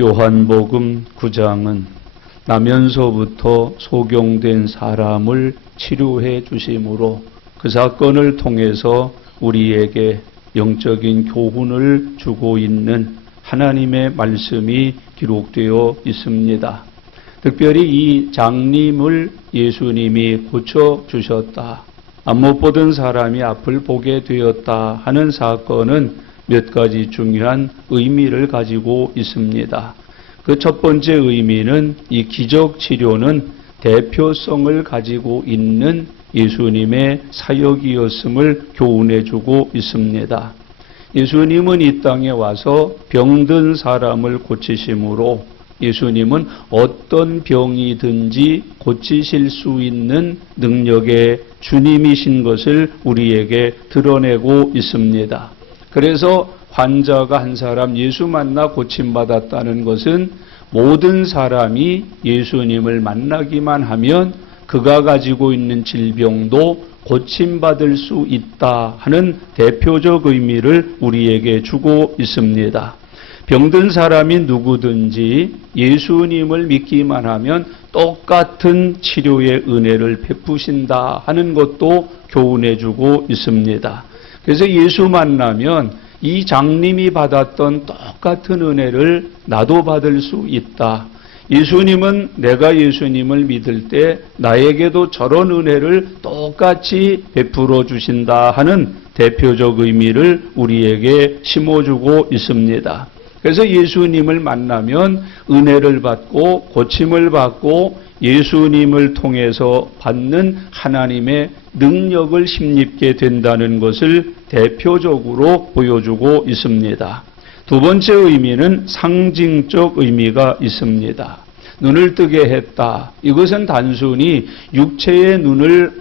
요한복음 9장은 나면서부터 소경된 사람을 치료해 주심으로 그 사건을 통해서 우리에게 영적인 교훈을 주고 있는 하나님의 말씀이 기록되어 있습니다. 특별히 이 장님을 예수님이 고쳐주셨다, 앞 못 보던 사람이 앞을 보게 되었다 하는 사건은 몇 가지 중요한 의미를 가지고 있습니다. 그 첫 번째 의미는 이 기적 치료는 대표성을 가지고 있는 예수님의 사역이었음을 교훈해주고 있습니다. 예수님은 이 땅에 와서 병든 사람을 고치심으로 예수님은 어떤 병이든지 고치실 수 있는 능력의 주님이신 것을 우리에게 드러내고 있습니다. 그래서 환자가 한 사람 예수 만나 고침받았다는 것은 모든 사람이 예수님을 만나기만 하면 그가 가지고 있는 질병도 고침받을 수 있다 하는 대표적 의미를 우리에게 주고 있습니다. 병든 사람이 누구든지 예수님을 믿기만 하면 똑같은 치료의 은혜를 베푸신다 하는 것도 교훈해주고 있습니다. 그래서 예수 만나면 이 장님이 받았던 똑같은 은혜를 나도 받을 수 있다. 예수님은 내가 예수님을 믿을 때 나에게도 저런 은혜를 똑같이 베풀어 주신다 하는 대표적 의미를 우리에게 심어주고 있습니다. 그래서 예수님을 만나면 은혜를 받고 고침을 받고 예수님을 통해서 받는 하나님의 능력을 힘입게 된다는 것을 대표적으로 보여주고 있습니다. 두 번째 의미는 상징적 의미가 있습니다. 눈을 뜨게 했다. 이것은 단순히 육체의 눈을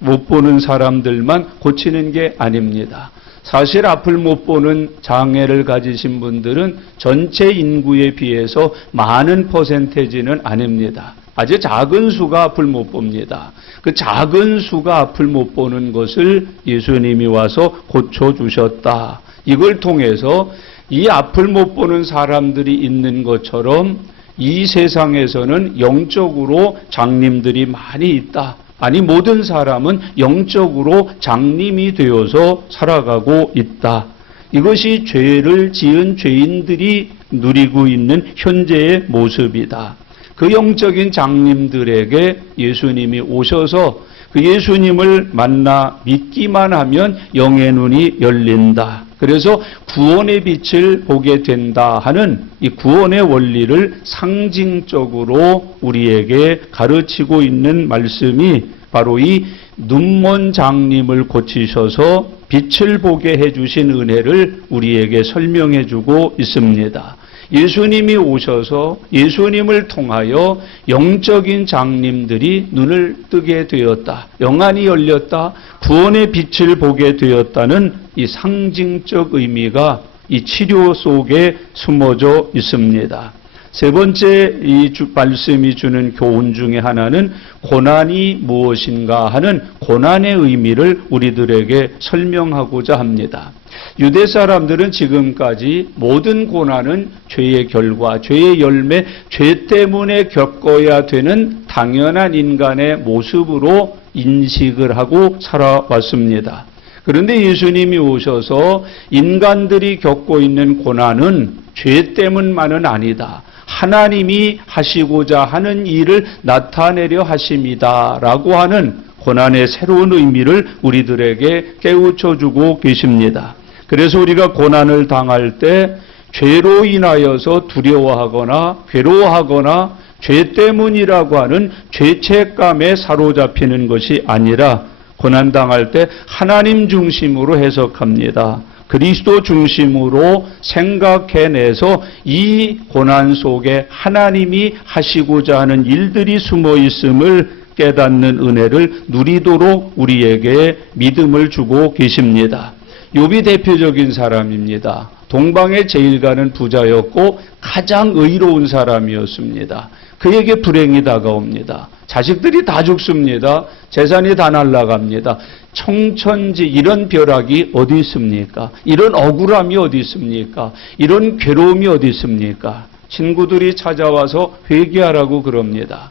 못 보는 사람들만 고치는 게 아닙니다. 사실 앞을 못 보는 장애를 가지신 분들은 전체 인구에 비해서 많은 퍼센테이지는 아닙니다. 아주 작은 수가 앞을 못 봅니다. 그 작은 수가 앞을 못 보는 것을 예수님이 와서 고쳐주셨다. 이걸 통해서 이 앞을 못 보는 사람들이 있는 것처럼 이 세상에서는 영적으로 장님들이 많이 있다. 아니 모든 사람은 영적으로 장님이 되어서 살아가고 있다. 이것이 죄를 지은 죄인들이 누리고 있는 현재의 모습이다. 그 영적인 장님들에게 예수님이 오셔서 그 예수님을 만나 믿기만 하면 영의 눈이 열린다. 그래서 구원의 빛을 보게 된다 하는 이 구원의 원리를 상징적으로 우리에게 가르치고 있는 말씀이 바로 이 눈먼 장님을 고치셔서 빛을 보게 해주신 은혜를 우리에게 설명해 주고 있습니다. 예수님이 오셔서 예수님을 통하여 영적인 장님들이 눈을 뜨게 되었다. 영안이 열렸다. 구원의 빛을 보게 되었다는 이 상징적 의미가 이 치료 속에 숨어져 있습니다. 세 번째 이 말씀이 주는 교훈 중에 하나는 고난이 무엇인가 하는 고난의 의미를 우리들에게 설명하고자 합니다. 유대 사람들은 지금까지 모든 고난은 죄의 결과, 죄의 열매, 죄 때문에 겪어야 되는 당연한 인간의 모습으로 인식을 하고 살아왔습니다. 그런데 예수님이 오셔서 인간들이 겪고 있는 고난은 죄 때문만은 아니다. 하나님이 하시고자 하는 일을 나타내려 하심이다 라고 하는 고난의 새로운 의미를 우리들에게 깨우쳐주고 계십니다. 그래서 우리가 고난을 당할 때 죄로 인하여서 두려워하거나 괴로워하거나 죄 때문이라고 하는 죄책감에 사로잡히는 것이 아니라 고난당할 때 하나님 중심으로 해석합니다. 그리스도 중심으로 생각해내서 이 고난 속에 하나님이 하시고자 하는 일들이 숨어 있음을 깨닫는 은혜를 누리도록 우리에게 믿음을 주고 계십니다. 욥이 대표적인 사람입니다. 동방의 제일 가는 부자였고 가장 의로운 사람이었습니다. 그에게 불행이 다가옵니다. 자식들이 다 죽습니다. 재산이 다 날아갑니다. 청천지 이런 벼락이 어디 있습니까? 이런 억울함이 어디 있습니까? 이런 괴로움이 어디 있습니까? 친구들이 찾아와서 회개하라고 그럽니다.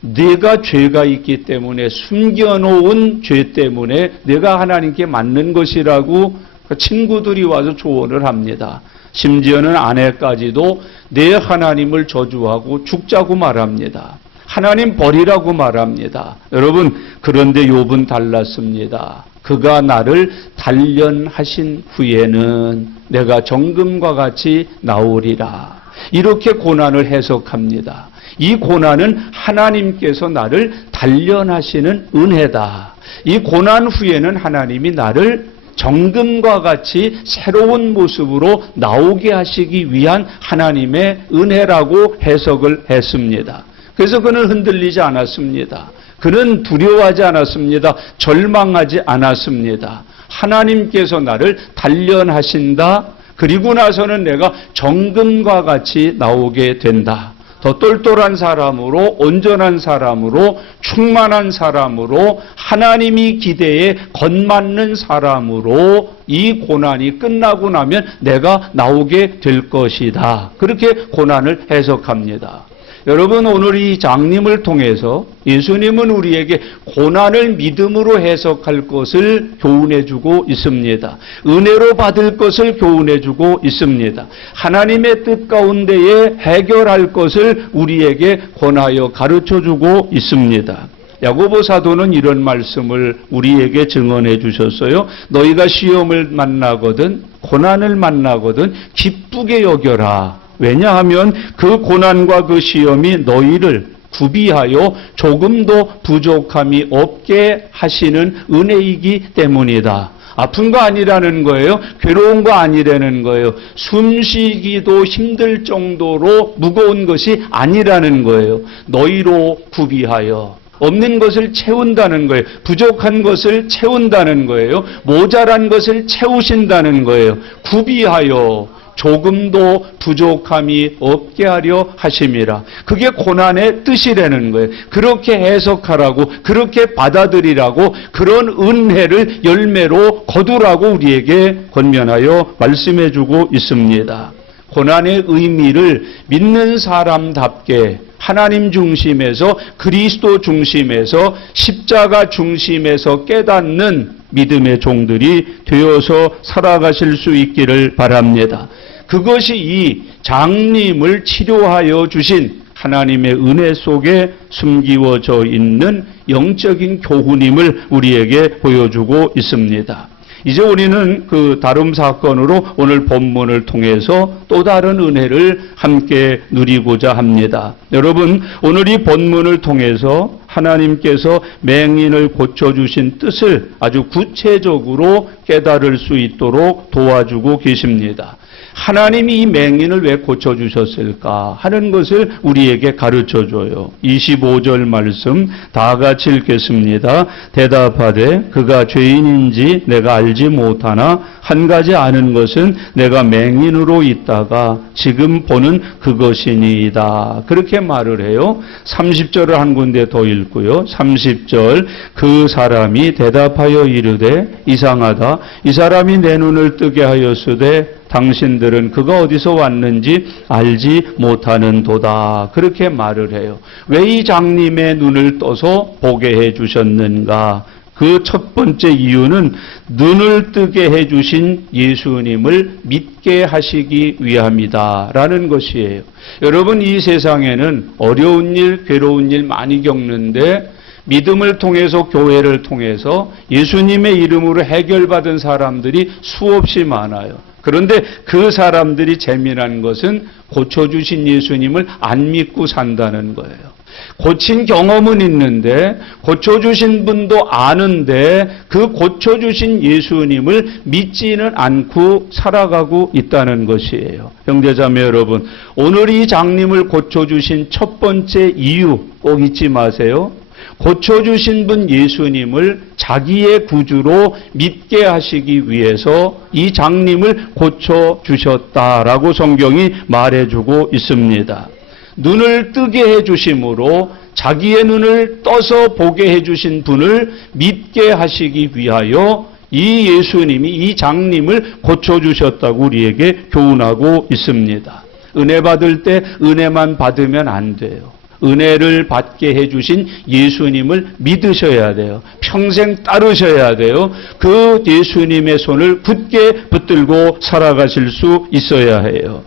내가 죄가 있기 때문에 숨겨놓은 죄 때문에 내가 하나님께 맞는 것이라고 친구들이 와서 조언을 합니다. 심지어는 아내까지도 내 하나님을 저주하고 죽자고 말합니다. 하나님 버리라고 말합니다. 여러분, 그런데 욥은 달랐습니다. 그가 나를 단련하신 후에는 내가 정금과 같이 나오리라. 이렇게 고난을 해석합니다. 이 고난은 하나님께서 나를 단련하시는 은혜다. 이 고난 후에는 하나님이 나를 정금과 같이 새로운 모습으로 나오게 하시기 위한 하나님의 은혜라고 해석을 했습니다. 그래서 그는 흔들리지 않았습니다. 그는 두려워하지 않았습니다. 절망하지 않았습니다. 하나님께서 나를 단련하신다. 그리고 나서는 내가 정금과 같이 나오게 된다. 더 똘똘한 사람으로, 온전한 사람으로, 충만한 사람으로, 하나님이 기대에 걸맞는 사람으로 이 고난이 끝나고 나면 내가 나오게 될 것이다. 그렇게 고난을 해석합니다. 여러분, 오늘 이 장님을 통해서 예수님은 우리에게 고난을 믿음으로 해석할 것을 교훈해주고 있습니다. 은혜로 받을 것을 교훈해주고 있습니다. 하나님의 뜻 가운데에 해결할 것을 우리에게 권하여 가르쳐주고 있습니다. 야고보 사도는 이런 말씀을 우리에게 증언해 주셨어요. 너희가 시험을 만나거든 고난을 만나거든 기쁘게 여겨라. 왜냐하면 그 고난과 그 시험이 너희를 구비하여 조금도 부족함이 없게 하시는 은혜이기 때문이다. 아픈 거 아니라는 거예요. 괴로운 거 아니라는 거예요. 숨쉬기도 힘들 정도로 무거운 것이 아니라는 거예요. 너희로 구비하여 없는 것을 채운다는 거예요. 부족한 것을 채운다는 거예요. 모자란 것을 채우신다는 거예요. 구비하여 조금도 부족함이 없게 하려 하심이라. 그게 고난의 뜻이라는 거예요. 그렇게 해석하라고, 그렇게 받아들이라고, 그런 은혜를 열매로 거두라고 우리에게 권면하여 말씀해주고 있습니다. 고난의 의미를 믿는 사람답게 하나님 중심에서, 그리스도 중심에서, 십자가 중심에서 깨닫는 믿음의 종들이 되어서 살아가실 수 있기를 바랍니다. 그것이 이 장님을 치료하여 주신 하나님의 은혜 속에 숨기워져 있는 영적인 교훈임을 우리에게 보여주고 있습니다. 이제 우리는 그 다름 사건으로 오늘 본문을 통해서 또 다른 은혜를 함께 누리고자 합니다. 여러분, 오늘 이 본문을 통해서 하나님께서 맹인을 고쳐주신 뜻을 아주 구체적으로 깨달을 수 있도록 도와주고 계십니다. 하나님이 이 맹인을 왜 고쳐주셨을까 하는 것을 우리에게 가르쳐줘요. 25절 말씀 다 같이 읽겠습니다. 대답하되 그가 죄인인지 내가 알지 못하나 한 가지 아는 것은 내가 맹인으로 있다가 지금 보는 그것이니이다. 그렇게 말을 해요. 30절을 한 군데 더 읽고요. 30절 그 사람이 대답하여 이르되 이상하다. 이 사람이 내 눈을 뜨게 하였으되 당신들은 그가 어디서 왔는지 알지 못하는도다. 그렇게 말을 해요. 왜 이 장님의 눈을 떠서 보게 해 주셨는가? 그 첫 번째 이유는 눈을 뜨게 해 주신 예수님을 믿게 하시기 위함이다라는 것이에요. 여러분, 이 세상에는 어려운 일, 괴로운 일 많이 겪는데 믿음을 통해서, 교회를 통해서 예수님의 이름으로 해결받은 사람들이 수없이 많아요. 그런데 그 사람들이 재미난 것은 고쳐주신 예수님을 안 믿고 산다는 거예요. 고친 경험은 있는데, 고쳐주신 분도 아는데 그 고쳐주신 예수님을 믿지는 않고 살아가고 있다는 것이에요. 형제자매 여러분, 오늘 이 장님을 고쳐주신 첫 번째 이유 꼭 잊지 마세요. 고쳐주신 분 예수님을 자기의 구주로 믿게 하시기 위해서 이 장님을 고쳐주셨다라고 성경이 말해주고 있습니다. 눈을 뜨게 해주심으로 자기의 눈을 떠서 보게 해주신 분을 믿게 하시기 위하여 이 예수님이 이 장님을 고쳐주셨다고 우리에게 교훈하고 있습니다. 은혜 받을 때 은혜만 받으면 안 돼요. 은혜를 받게 해주신 예수님을 믿으셔야 돼요. 평생 따르셔야 돼요. 그 예수님의 손을 굳게 붙들고 살아가실 수 있어야 해요.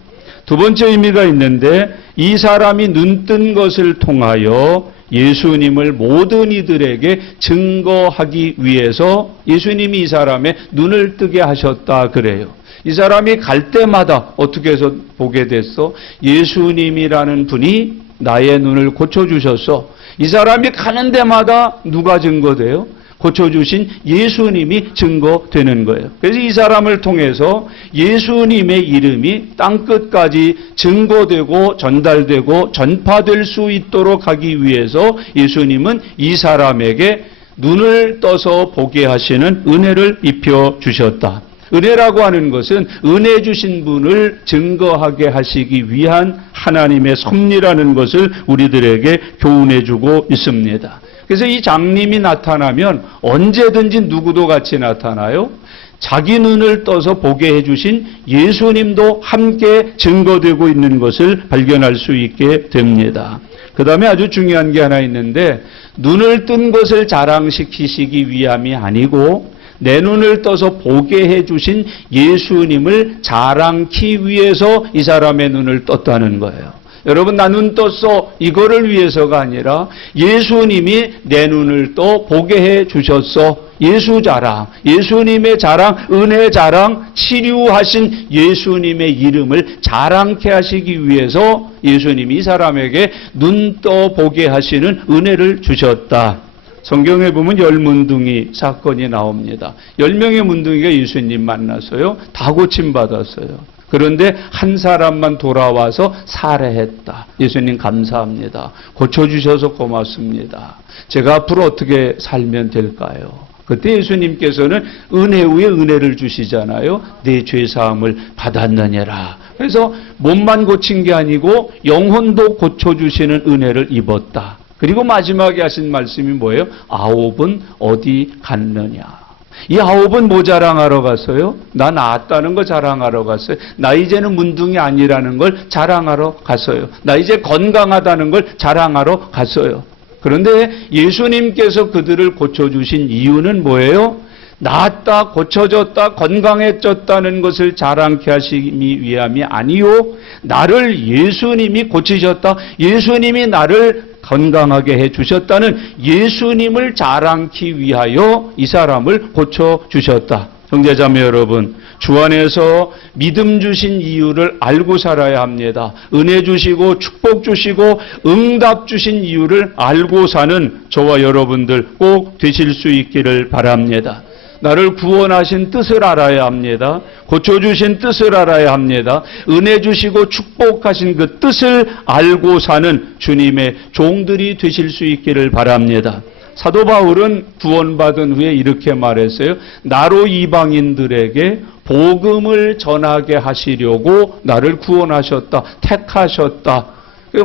두 번째 의미가 있는데, 이 사람이 눈뜬 것을 통하여 예수님을 모든 이들에게 증거하기 위해서 예수님이 이 사람의 눈을 뜨게 하셨다 그래요. 이 사람이 갈 때마다 어떻게 해서 보게 됐어? 예수님이라는 분이 나의 눈을 고쳐주셨어. 이 사람이 가는 데마다 누가 증거돼요? 고쳐주신 예수님이 증거되는 거예요. 그래서 이 사람을 통해서 예수님의 이름이 땅끝까지 증거되고 전달되고 전파될 수 있도록 하기 위해서 예수님은 이 사람에게 눈을 떠서 보게 하시는 은혜를 입혀주셨다. 은혜라고 하는 것은 은혜 주신 분을 증거하게 하시기 위한 하나님의 섭리라는 것을 우리들에게 교훈해 주고 있습니다. 그래서 이 장님이 나타나면 언제든지 누구도 같이 나타나요. 자기 눈을 떠서 보게 해주신 예수님도 함께 증거되고 있는 것을 발견할 수 있게 됩니다. 그 다음에 아주 중요한 게 하나 있는데, 눈을 뜬 것을 자랑시키시기 위함이 아니고 내 눈을 떠서 보게 해주신 예수님을 자랑키 위해서 이 사람의 눈을 떴다는 거예요. 여러분, 나 눈 떴어, 이거를 위해서가 아니라 예수님이 내 눈을 또 보게 해 주셨어. 예수 자랑, 예수님의 자랑, 은혜 자랑, 치료하신 예수님의 이름을 자랑케 하시기 위해서 예수님이 이 사람에게 눈 떠 보게 하시는 은혜를 주셨다. 성경에 보면 10문둥이 사건이 나옵니다. 10명의 문둥이가 예수님 만나서요, 다 고침받았어요. 그런데 한 사람만 돌아와서 살해했다. 예수님 감사합니다. 고쳐주셔서 고맙습니다. 제가 앞으로 어떻게 살면 될까요? 그때 예수님께서는 은혜 위에 은혜를 주시잖아요. 내 죄사함을 받았느니라. 그래서 몸만 고친 게 아니고 영혼도 고쳐주시는 은혜를 입었다. 그리고 마지막에 하신 말씀이 뭐예요? 9은 어디 갔느냐. 이 9은 뭐 자랑하러 갔어요? 나 나았다는 거 자랑하러 갔어요. 나 이제는 문둥이 아니라는 걸 자랑하러 갔어요. 나 이제 건강하다는 걸 자랑하러 갔어요. 그런데 예수님께서 그들을 고쳐주신 이유는 뭐예요? 나았다, 고쳐졌다, 건강해졌다는 것을 자랑케 하시기 위함이 아니요, 나를 예수님이 고치셨다, 예수님이 나를 건강하게 해주셨다는 예수님을 자랑케 위하여 이 사람을 고쳐주셨다. 형제자매 여러분, 주 안에서 믿음 주신 이유를 알고 살아야 합니다. 은혜 주시고 축복 주시고 응답 주신 이유를 알고 사는 저와 여러분들 꼭 되실 수 있기를 바랍니다. 나를 구원하신 뜻을 알아야 합니다. 고쳐주신 뜻을 알아야 합니다. 은혜 주시고 축복하신 그 뜻을 알고 사는 주님의 종들이 되실 수 있기를 바랍니다. 사도 바울은 구원받은 후에 이렇게 말했어요. 나로 이방인들에게 복음을 전하게 하시려고 나를 구원하셨다, 택하셨다.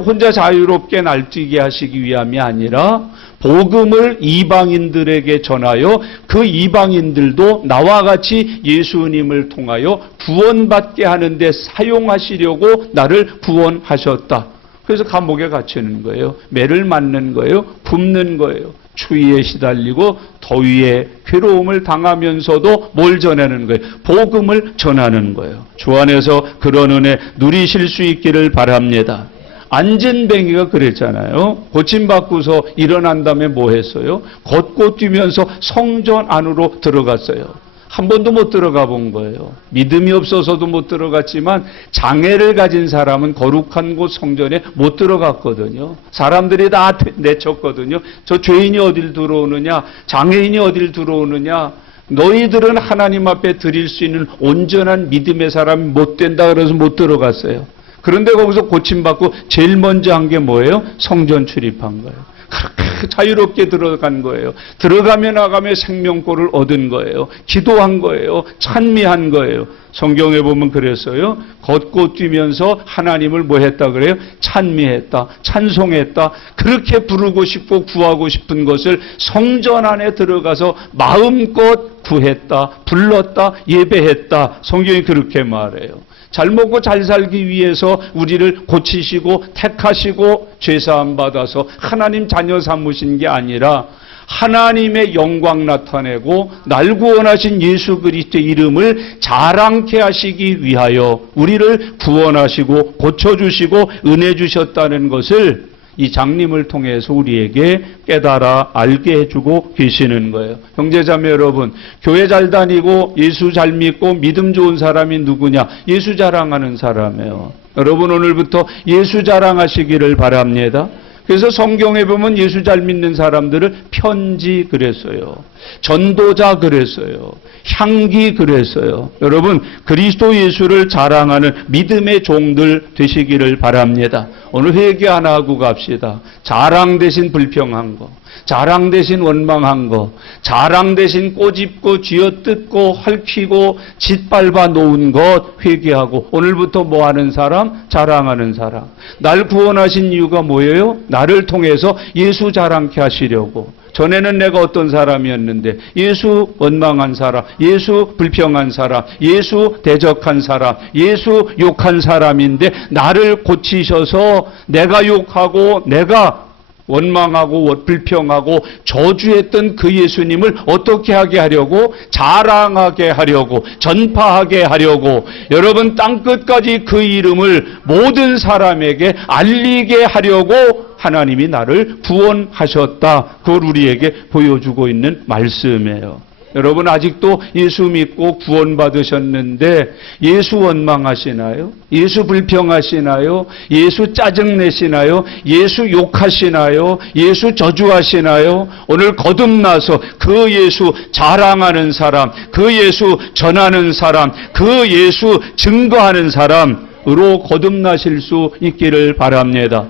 혼자 자유롭게 날뛰게 하시기 위함이 아니라 복음을 이방인들에게 전하여 그 이방인들도 나와 같이 예수님을 통하여 구원받게 하는데 사용하시려고 나를 구원하셨다. 그래서 감옥에 갇히는 거예요. 매를 맞는 거예요. 굶는 거예요. 추위에 시달리고 더위에 괴로움을 당하면서도 뭘 전하는 거예요? 복음을 전하는 거예요. 주 안에서 그런 은혜 누리실 수 있기를 바랍니다. 안진뱅이가 그랬잖아요. 고침받고서 일어난 다음에 뭐 했어요? 걷고 뛰면서 성전 안으로 들어갔어요. 한 번도 못 들어가 본 거예요. 믿음이 없어서도 못 들어갔지만 장애를 가진 사람은 거룩한 곳 성전에 못 들어갔거든요. 사람들이 다 내쳤거든요. 저 죄인이 어딜 들어오느냐, 장애인이 어딜 들어오느냐, 너희들은 하나님 앞에 드릴 수 있는 온전한 믿음의 사람이 못 된다 그래서 못 들어갔어요. 그런데 거기서 고침받고 제일 먼저 한 게 뭐예요? 성전 출입한 거예요. 그렇게 자유롭게 들어간 거예요. 들어가며 나가며 생명골을 얻은 거예요. 기도한 거예요. 찬미한 거예요. 성경에 보면 그랬어요. 걷고 뛰면서 하나님을 뭐 했다 그래요? 찬미했다, 찬송했다. 그렇게 부르고 싶고 구하고 싶은 것을 성전 안에 들어가서 마음껏 구했다, 불렀다, 예배했다. 성경이 그렇게 말해요. 잘 먹고 잘 살기 위해서 우리를 고치시고 택하시고 죄사함 받아서 하나님 자녀 삼으신 게 아니라 하나님의 영광 나타내고 날 구원하신 예수 그리스도의 이름을 자랑케 하시기 위하여 우리를 구원하시고 고쳐주시고 은혜 주셨다는 것을 이 장님을 통해서 우리에게 깨달아 알게 해주고 계시는 거예요. 형제자매 여러분, 교회 잘 다니고 예수 잘 믿고 믿음 좋은 사람이 누구냐? 예수 자랑하는 사람이에요. 여러분 오늘부터 예수 자랑하시기를 바랍니다. 그래서 성경에 보면 예수 잘 믿는 사람들을 편지 그랬어요. 전도자 그랬어요. 향기 그랬어요. 여러분 그리스도 예수를 자랑하는 믿음의 종들 되시기를 바랍니다. 오늘 회개 하나 하고 갑시다. 자랑 대신 불평한 거, 자랑 대신 원망한 거, 자랑 대신 꼬집고 쥐어뜯고 핥히고 짓밟아 놓은 것 회개하고 오늘부터 뭐 하는 사람? 자랑하는 사람. 날 구원하신 이유가 뭐예요? 나를 통해서 예수 자랑케 하시려고. 전에는 내가 어떤 사람이었는데 예수 원망한 사람, 예수 불평한 사람, 예수 대적한 사람, 예수 욕한 사람인데 나를 고치셔서 내가 욕하고 내가 원망하고 불평하고 저주했던 그 예수님을 어떻게 하게 하려고? 자랑하게 하려고, 전파하게 하려고, 여러분 땅끝까지 그 이름을 모든 사람에게 알리게 하려고 하나님이 나를 구원하셨다. 그걸 우리에게 보여주고 있는 말씀이에요. 여러분 아직도 예수 믿고 구원받으셨는데 예수 원망하시나요? 예수 불평하시나요? 예수 짜증내시나요? 예수 욕하시나요? 예수 저주하시나요? 오늘 거듭나서 그 예수 자랑하는 사람, 그 예수 전하는 사람, 그 예수 증거하는 사람으로 거듭나실 수 있기를 바랍니다.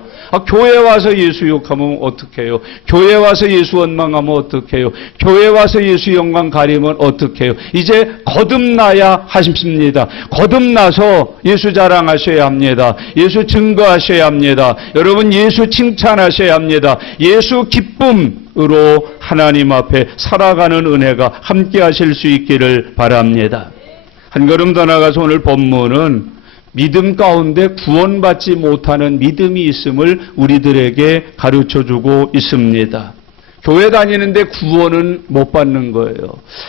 교회 와서 예수 욕하면 어떡해요? 교회 와서 예수 원망하면 어떡해요? 교회 와서 예수 영광 가리면 어떡해요? 이제 거듭나야 하십니다. 거듭나서 예수 자랑하셔야 합니다. 예수 증거하셔야 합니다. 여러분 예수 칭찬하셔야 합니다. 예수 기쁨으로 하나님 앞에 살아가는 은혜가 함께 하실 수 있기를 바랍니다. 한 걸음 더 나가서 오늘 본문은 믿음 가운데 구원받지 못하는 믿음이 있음을 우리들에게 가르쳐주고 있습니다. 교회 다니는데 구원은 못 받는 거예요.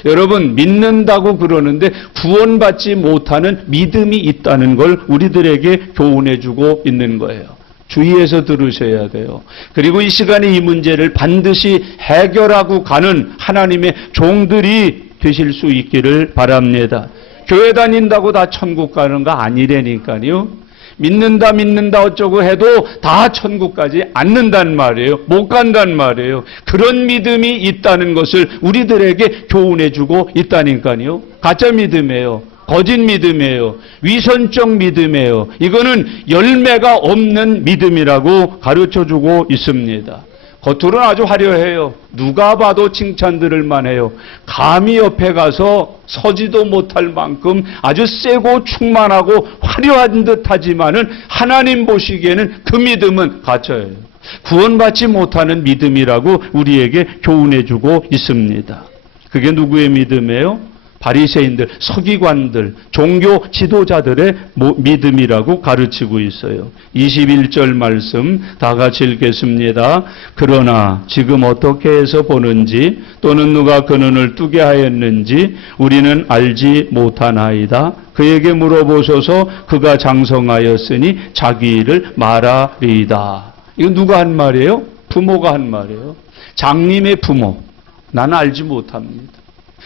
여러분 믿는다고 그러는데 구원받지 못하는 믿음이 있다는 걸 우리들에게 교훈해주고 있는 거예요. 주의해서 들으셔야 돼요. 그리고 이 시간에 이 문제를 반드시 해결하고 가는 하나님의 종들이 되실 수 있기를 바랍니다. 교회 다닌다고 다 천국 가는 거 아니라니까요. 믿는다 어쩌고 해도 다 천국 가지 않는단 말이에요. 못 간단 말이에요. 그런 믿음이 있다는 것을 우리들에게 교훈해주고 있다니까요. 가짜 믿음이에요. 거짓 믿음이에요. 위선적 믿음이에요. 이거는 열매가 없는 믿음이라고 가르쳐주고 있습니다. 겉으로는 아주 화려해요. 누가 봐도 칭찬 들을 만해요. 감히 옆에 가서 서지도 못할 만큼 아주 세고 충만하고 화려한 듯하지만은 하나님 보시기에는 그 믿음은 가짜예요. 구원받지 못하는 믿음이라고 우리에게 교훈해주고 있습니다. 그게 누구의 믿음이에요? 바리새인들, 서기관들, 종교 지도자들의 믿음이라고 가르치고 있어요. 21절 말씀 다 같이 읽겠습니다. 그러나 지금 어떻게 해서 보는지 또는 누가 그 눈을 뜨게 하였는지 우리는 알지 못하나이다. 그에게 물어보소서. 그가 장성하였으니 자기 일을 말하리이다. 이거 누가 한 말이에요? 부모가 한 말이에요. 장님의 부모. 나는 알지 못합니다.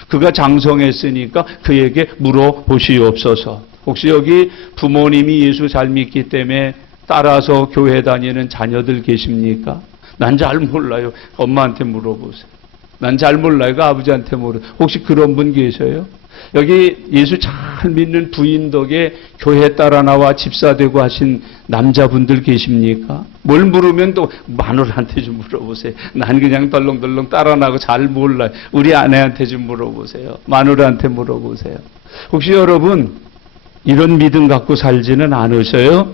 그가 장성했으니까 그에게 물어보시옵소서. 혹시 여기 부모님이 예수 잘 믿기 때문에 따라서 교회 다니는 자녀들 계십니까? 난 잘 몰라요. 엄마한테 물어보세요. 난 잘 몰라요. 그 아버지한테 물어보세요. 혹시 그런 분 계셔요? 여기 예수 잘 믿는 부인 덕에 교회 따라 나와 집사 되고 하신 남자분들 계십니까? 뭘 물으면 또 마누라한테 좀 물어보세요. 난 그냥 덜렁덜렁 따라 나고 잘 몰라요. 우리 아내한테 좀 물어보세요. 마누라한테 물어보세요. 혹시 여러분 이런 믿음 갖고 살지는 않으셔요?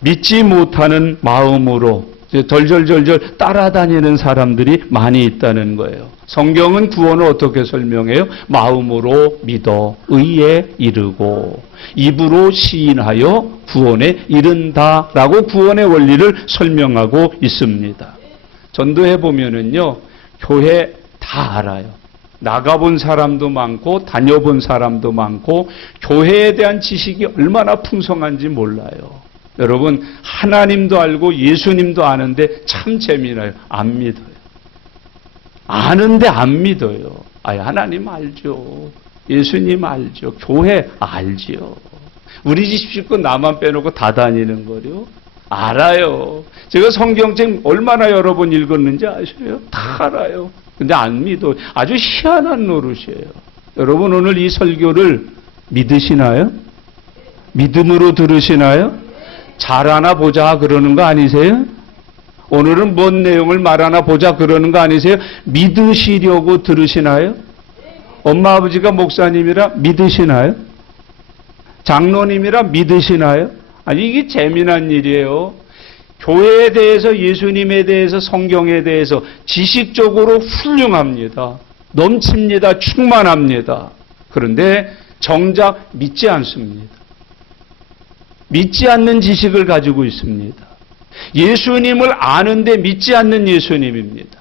믿지 못하는 마음으로 덜덜덜덜 따라다니는 사람들이 많이 있다는 거예요. 성경은 구원을 어떻게 설명해요? 마음으로 믿어 의에 이르고. 입으로 시인하여 구원에 이른다라고 구원의 원리를 설명하고 있습니다. 전도해 보면은요, 교회 다 알아요. 나가본 사람도 많고 다녀본 사람도 많고 교회에 대한 지식이 얼마나 풍성한지 몰라요. 여러분, 하나님도 알고 예수님도 아는데 참 재미나요. 안 믿어요. 아는데 안 믿어요. 하나님 알죠. 예수님 알죠. 교회 알죠. 우리 집 식구 나만 빼놓고 다 다니는 거요. 알아요. 제가 성경책 얼마나 여러 번 읽었는지 아세요? 다 알아요. 근데 안 믿어. 아주 희한한 노릇이에요. 여러분, 오늘 이 설교를 믿으시나요? 믿음으로 들으시나요? 잘하나 보자 그러는 거 아니세요? 오늘은 뭔 내용을 말하나 보자 그러는 거 아니세요? 믿으시려고 들으시나요? 엄마 아버지가 목사님이라 믿으시나요? 장로님이라 믿으시나요? 아니, 이게 재미난 일이에요. 교회에 대해서, 예수님에 대해서, 성경에 대해서 지식적으로 훌륭합니다. 넘칩니다. 충만합니다. 그런데 정작 믿지 않습니다. 믿지 않는 지식을 가지고 있습니다. 예수님을 아는데 믿지 않는 예수님입니다.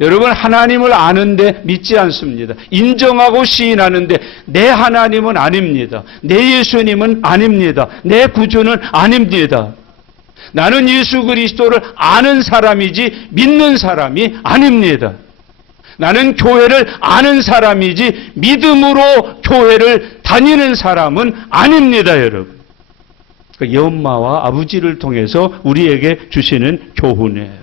여러분, 하나님을 아는데 믿지 않습니다. 인정하고 시인하는데 내 하나님은 아닙니다. 내 예수님은 아닙니다. 내 구주는 아닙니다. 나는 예수 그리스도를 아는 사람이지 믿는 사람이 아닙니다. 나는 교회를 아는 사람이지 믿음으로 교회를 다니는 사람은 아닙니다, 여러분. 엄마와 아버지를 통해서 우리에게 주시는 교훈이에요.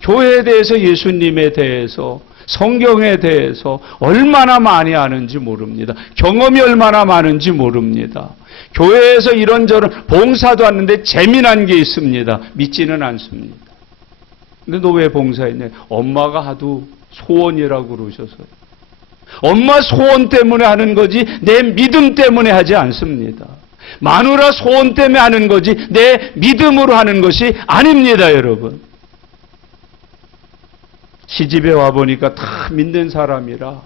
교회에 대해서, 예수님에 대해서, 성경에 대해서 얼마나 많이 아는지 모릅니다. 경험이 얼마나 많은지 모릅니다. 교회에서 이런저런 봉사도 하는데 재미난 게 있습니다. 믿지는 않습니다. 근데 너 왜 봉사했냐? 엄마가 하도 소원이라고 그러셔서요. 엄마 소원 때문에 하는 거지 내 믿음 때문에 하지 않습니다. 마누라 소원 때문에 하는 거지 내 믿음으로 하는 것이 아닙니다, 여러분. 시집에 와보니까 다 믿는 사람이라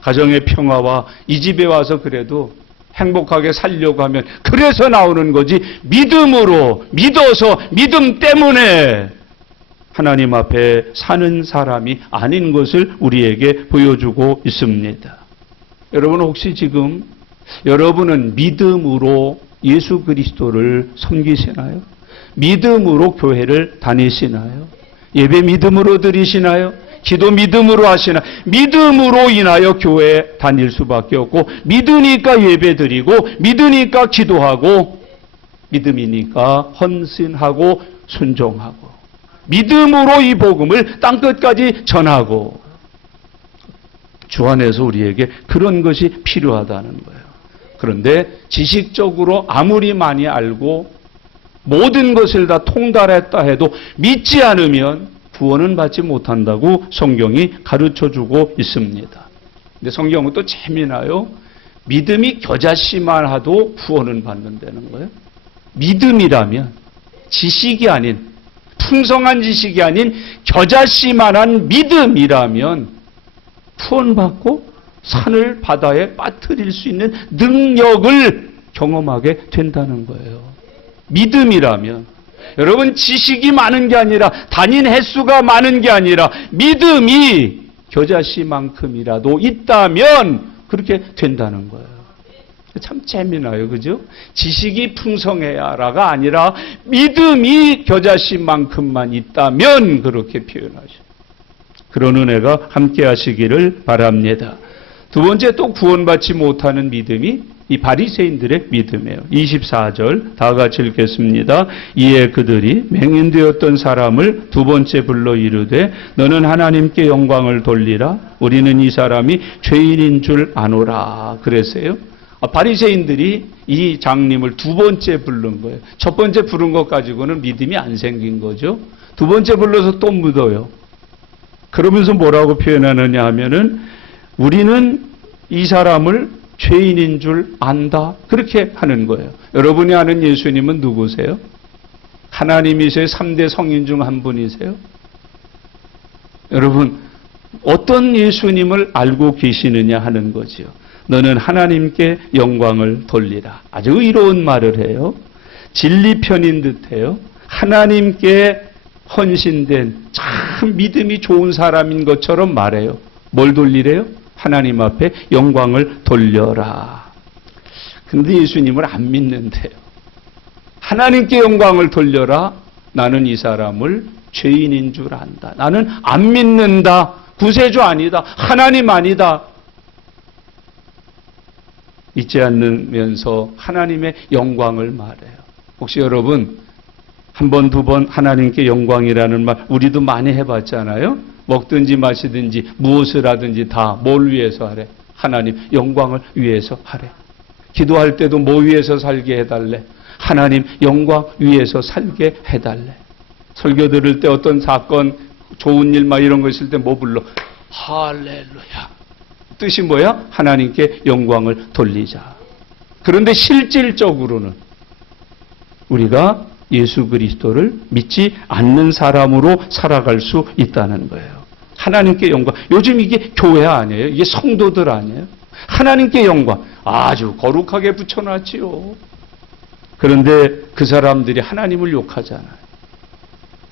가정의 평화와 이 집에 와서 그래도 행복하게 살려고 하면 그래서 나오는 거지, 믿음으로, 믿어서, 믿음 때문에 하나님 앞에 사는 사람이 아닌 것을 우리에게 보여주고 있습니다. 여러분, 혹시 지금 여러분은 믿음으로 예수 그리스도를 섬기시나요? 믿음으로 교회를 다니시나요? 예배 믿음으로 드리시나요? 기도 믿음으로 하시나요? 믿음으로 인하여 교회에 다닐 수밖에 없고, 믿으니까 예배 드리고, 믿으니까 기도하고, 믿음이니까 헌신하고 순종하고, 믿음으로 이 복음을 땅끝까지 전하고, 주 안에서 우리에게 그런 것이 필요하다는 거예요. 그런데 지식적으로 아무리 많이 알고 모든 것을 다 통달했다 해도 믿지 않으면 구원은 받지 못한다고 성경이 가르쳐주고 있습니다. 근데 성경은 또 재미나요. 믿음이 겨자씨만 하도 구원은 받는다는 거예요. 믿음이라면 지식이 아닌, 풍성한 지식이 아닌 겨자씨만한 믿음이라면 구원받고 산을 바다에 빠뜨릴 수 있는 능력을 경험하게 된다는 거예요. 믿음이라면. 여러분, 지식이 많은 게 아니라, 다닌 횟수가 많은 게 아니라 믿음이 겨자씨만큼이라도 있다면 그렇게 된다는 거예요. 참 재미나요, 그죠? 지식이 풍성해야라가 아니라 믿음이 겨자씨만큼만 있다면 그렇게 표현하죠. 그런 은혜가 함께 하시기를 바랍니다. 두 번째, 또 구원받지 못하는 믿음이 이 바리새인들의 믿음이에요. 24절 다 같이 읽겠습니다. 이에 그들이 맹인되었던 사람을 두 번째 불러 이르되 너는 하나님께 영광을 돌리라. 우리는 이 사람이 죄인인 줄 아노라. 그랬어요. 바리새인들이 이 장님을 두 번째 부른 거예요. 첫 번째 부른 것 가지고는 믿음이 안 생긴 거죠. 두 번째 불러서 또 묻어요. 그러면서 뭐라고 표현하느냐 하면은 우리는 이 사람을 죄인인 줄 안다. 그렇게 하는 거예요. 여러분이 아는 예수님은 누구세요? 하나님이세요? 3대 성인 중 한 분이세요? 여러분, 어떤 예수님을 알고 계시느냐 하는 거지요. 너는 하나님께 영광을 돌리라. 아주 의로운 말을 해요. 진리 편인 듯해요. 하나님께 헌신된 참 믿음이 좋은 사람인 것처럼 말해요. 뭘 돌리래요? 하나님 앞에 영광을 돌려라. 근데 예수님을 안 믿는데요. 하나님께 영광을 돌려라. 나는 이 사람을 죄인인 줄 안다. 나는 안 믿는다. 구세주 아니다. 하나님 아니다. 잊지 않으면서 하나님의 영광을 말해요. 혹시 여러분 한 번, 두 번 하나님께 영광이라는 말 우리도 많이 해봤잖아요. 먹든지 마시든지 무엇을 하든지 다 뭘 위해서 하래? 하나님 영광을 위해서 하래. 기도할 때도 뭐 위해서 살게 해달래? 하나님 영광 위해서 살게 해달래. 설교 들을 때 어떤 사건, 좋은 일 막 이런 거 있을 때 뭐 불러? 할렐루야. 뜻이 뭐야? 하나님께 영광을 돌리자. 그런데 실질적으로는 우리가 예수 그리스도를 믿지 않는 사람으로 살아갈 수 있다는 거예요. 하나님께 영광. 요즘 이게 교회 아니에요? 이게 성도들 아니에요? 하나님께 영광. 아주 거룩하게 붙여놨지요. 그런데 그 사람들이 하나님을 욕하잖아요.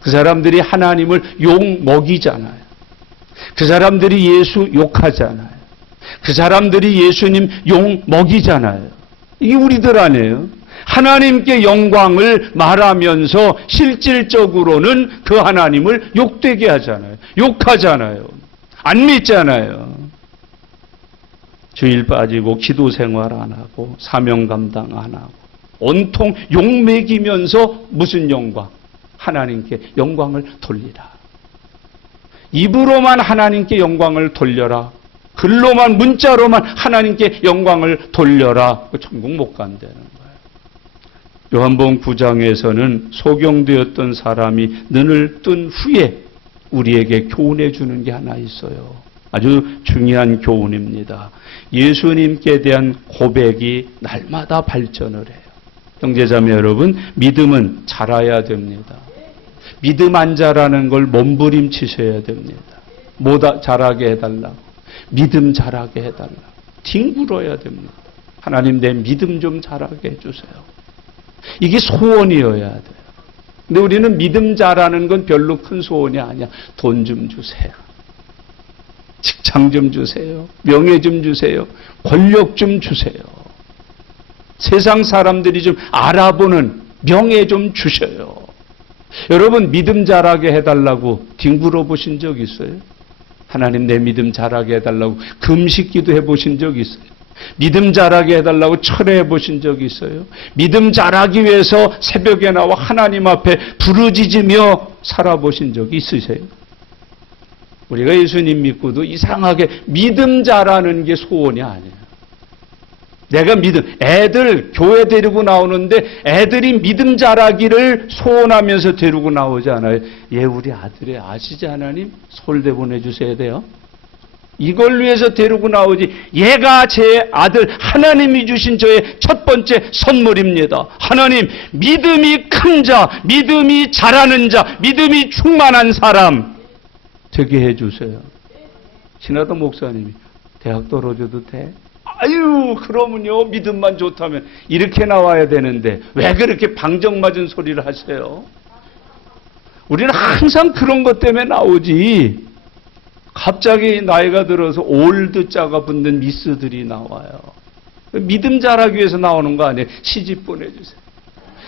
그 사람들이 하나님을 욕 먹이잖아요. 그 사람들이 예수 욕하잖아요. 그 사람들이 예수님 욕 먹이잖아요. 이게 우리들 아니에요? 하나님께 영광을 말하면서 실질적으로는 그 하나님을 욕되게 하잖아요. 욕하잖아요. 안 믿잖아요. 주일 빠지고 기도 생활 안 하고 사명 감당 안 하고 온통 욕 먹이면서 무슨 영광? 하나님께 영광을 돌리라. 입으로만 하나님께 영광을 돌려라. 글로만 문자로만 하나님께 영광을 돌려라. 천국 못 간다는 거예요. 요한복음 9장에서는 소경되었던 사람이 눈을 뜬 후에 우리에게 교훈해 주는 게 하나 있어요. 아주 중요한 교훈입니다. 예수님께 대한 고백이 날마다 발전을 해요. 형제자매 여러분, 믿음은 자라야 됩니다. 믿음 안 자라는 걸 몸부림치셔야 됩니다. 뭐 자라게 해달라고? 믿음 자라게 해달라고. 뒹굴어야 됩니다. 하나님 내 믿음 좀 자라게 해주세요. 이게 소원이어야 돼요. 근데 우리는 믿음 자라는 건 별로 큰 소원이 아니야. 돈 좀 주세요. 직장 좀 주세요. 명예 좀 주세요. 권력 좀 주세요. 세상 사람들이 좀 알아보는 명예 좀 주셔요. 여러분 믿음 자라게 해달라고 뒹굴어 보신 적 있어요? 하나님 내 믿음 자라게 해달라고 금식기도 해보신 적 있어요? 믿음 자라게 해달라고 철회해 보신 적 있어요? 믿음 자라기 위해서 새벽에 나와 하나님 앞에 부르짖으며 살아보신 적이 있으세요? 우리가 예수님 믿고도 이상하게 믿음 자라는 게 소원이 아니에요. 내가 믿음, 애들 교회 데리고 나오는데 애들이 믿음 자라기를 소원하면서 데리고 나오지 않아요. 얘 우리 아들의 아시지 하나님? 서울대 보내주셔야 돼요. 이걸 위해서 데리고 나오지. 얘가 제 아들 하나님이 주신 저의 첫 번째 선물입니다. 하나님 믿음이 큰 자, 믿음이 자라는 자, 믿음이 충만한 사람 되게 해주세요. 신하도 목사님이 대학 떨어져도 돼? 아유 그러면요 믿음만 좋다면 이렇게 나와야 되는데 왜 그렇게 방정맞은 소리를 하세요? 우리는 항상 그런 것 때문에 나오지. 갑자기 나이가 들어서 올드 자가 붙는 미스들이 나와요. 믿음 자라기 위해서 나오는 거 아니에요. 시집 보내주세요.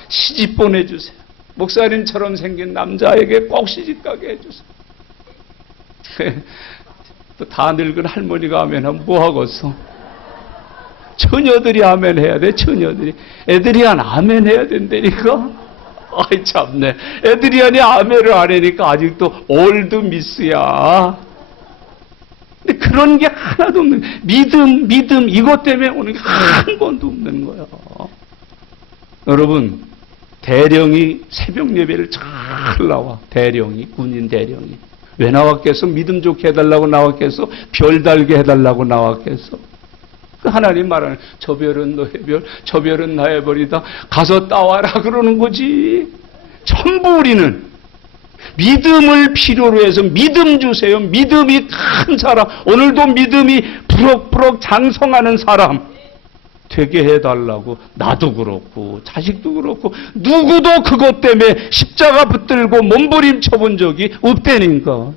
시집 보내주세요. 목사님처럼 생긴 남자에게 꼭 시집 가게 해주세요. 또 다 늙은 할머니가 아멘하면 뭐하겠어? 처녀들이 아멘해야 돼. 처녀들이. 애들이 안 아멘해야 된다니까. 아이 참네. 애들이 아니 아멘을 안 하니까 아직도 올드 미스야. 근데 그런 게 하나도 없는 믿음 이것 때문에 오는 게 한 번도 없는 거예요. 여러분 대령이 새벽 예배를 잘 나와. 대령이 군인 대령이 왜 나왔겠어? 믿음 좋게 해달라고 나왔겠어? 별 달게 해달라고 나왔겠어? 하나님 말하는 저 별은 너의 별, 저 별은 나의 별이다. 가서 따와라 그러는 거지. 전부 우리는 믿음을 필요로 해서 믿음 주세요. 믿음이 큰 사람, 오늘도 믿음이 부럭부럭 장성하는 사람 되게 해달라고. 나도 그렇고 자식도 그렇고 누구도 그것 때문에 십자가 붙들고 몸부림쳐 본 적이 없다니까.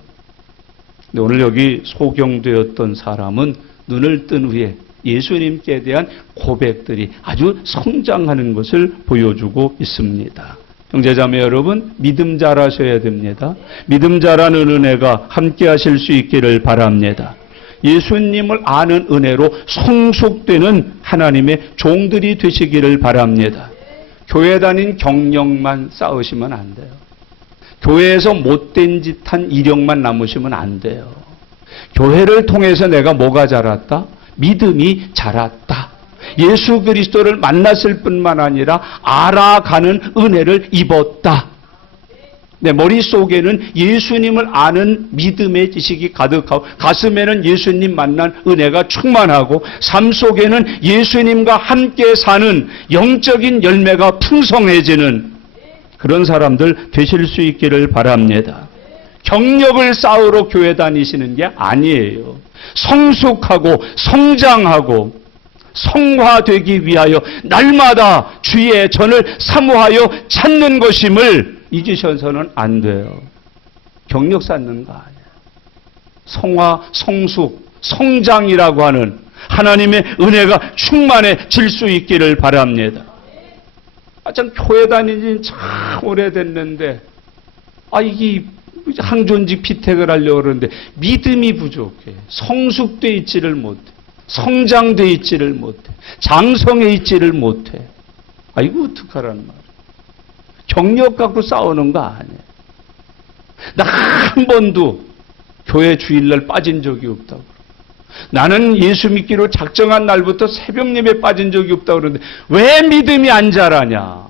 근데 오늘 여기 소경되었던 사람은 눈을 뜬 후에 예수님께 대한 고백들이 아주 성장하는 것을 보여주고 있습니다. 형제자매 여러분, 믿음 잘하셔야 됩니다. 믿음 잘하는 은혜가 함께 하실 수 있기를 바랍니다. 예수님을 아는 은혜로 성숙되는 하나님의 종들이 되시기를 바랍니다. 교회 다닌 경력만 쌓으시면 안 돼요. 교회에서 못된 짓 한 이력만 남으시면 안 돼요. 교회를 통해서 내가 뭐가 자랐다? 믿음이 자랐다. 예수 그리스도를 만났을 뿐만 아니라 알아가는 은혜를 입었다. 내 머릿속에는 예수님을 아는 믿음의 지식이 가득하고 가슴에는 예수님 만난 은혜가 충만하고 삶 속에는 예수님과 함께 사는 영적인 열매가 풍성해지는 그런 사람들 되실 수 있기를 바랍니다. 경력을 쌓으러 교회 다니시는 게 아니에요. 성숙하고 성장하고 성화되기 위하여 날마다 주의 전을 사모하여 찾는 것임을 잊으셔서는 안 돼요. 경력 쌓는 거 아니에요. 성화, 성숙, 성장이라고 하는 하나님의 은혜가 충만해질 수 있기를 바랍니다. 참 교회 다니진 참 오래됐는데 이게 항존직 피택을 하려고 그러는데 믿음이 부족해. 성숙돼 있지를 못해. 성장돼 있지를 못해. 장성해 있지를 못해. 이거 어떡하란 말이야. 경력 갖고 싸우는 거 아니에요. 나 한 번도 교회 주일날 빠진 적이 없다고. 나는 예수 믿기로 작정한 날부터 새벽 예배 빠진 적이 없다고 그러는데 왜 믿음이 안 자라냐?